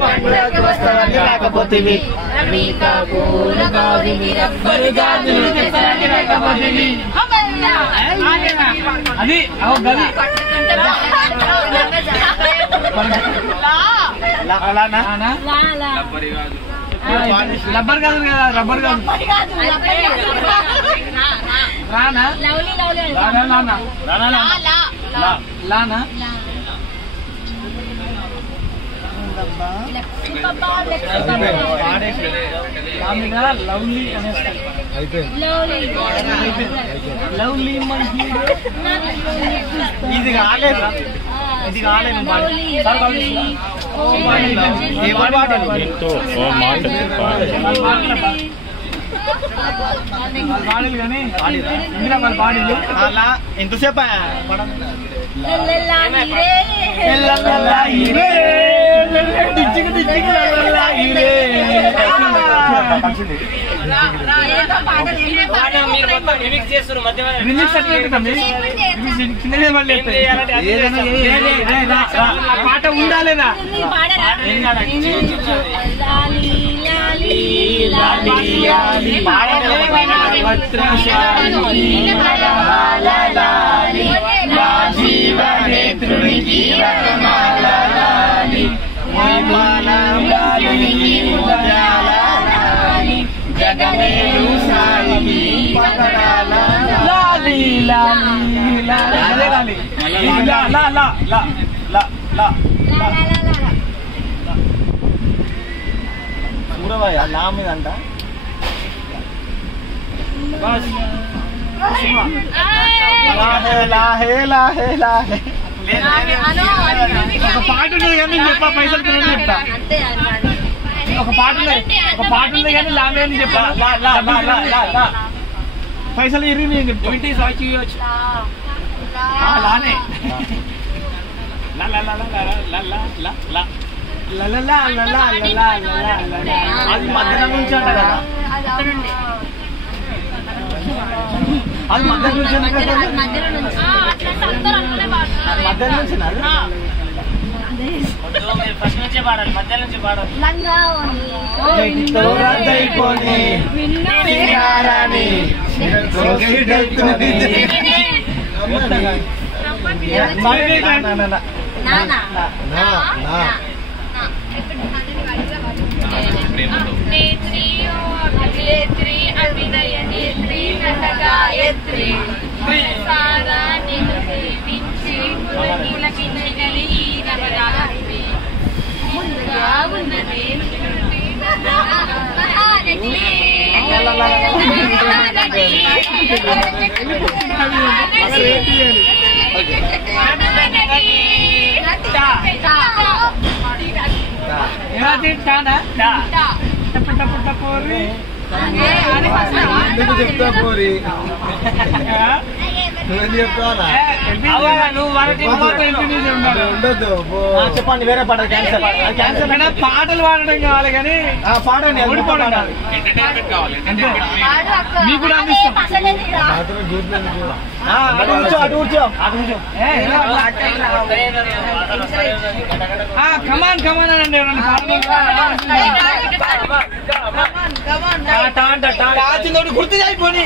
పండుగకు వస్తావని రాకపోతేవి అది రబ్బర్ కాదు కదా రబ్బర్ కాదు రానా లానా లవ్లీ లవ్లీ ఇది కాలేదు ఇది కాలేదు కానీ పాడీలు అలా ఎంతసేపు పాట ఉండాలేదా చూడవయ్యా లా మీద అంట ఒక పాట ఉన్నది కానీ చెప్పా పైసలు చెప్తా ఒక పాట ఉంది కానీ లామే అని చెప్పా పైసలు ఇరిగి నేను చెప్తా లానే అది మధ్యాహ్నం నుంచి అంట కదా అది మధ్యాహ్నం నుంచి మధ్యాహ్నం నుంచి ఫస్ట్ నుంచే పాడాలి మధ్యాహ్నం నుంచి పాడాలి అభినయ నేత్రి నటగాయత్రి సారా నిన్ను సేవించి పులకిలకించగలి ఈ నవరాత్రి ముందుగా ఉన్నది చెప్తా పోరి చెప్పండి వేరే పాట క్యాన్సర్ పాటలు పాడడం కావాలి కానీ పాడండి మీకు కూడా కమాన్ కమాన్ అనండి గుర్తు అయిపోయి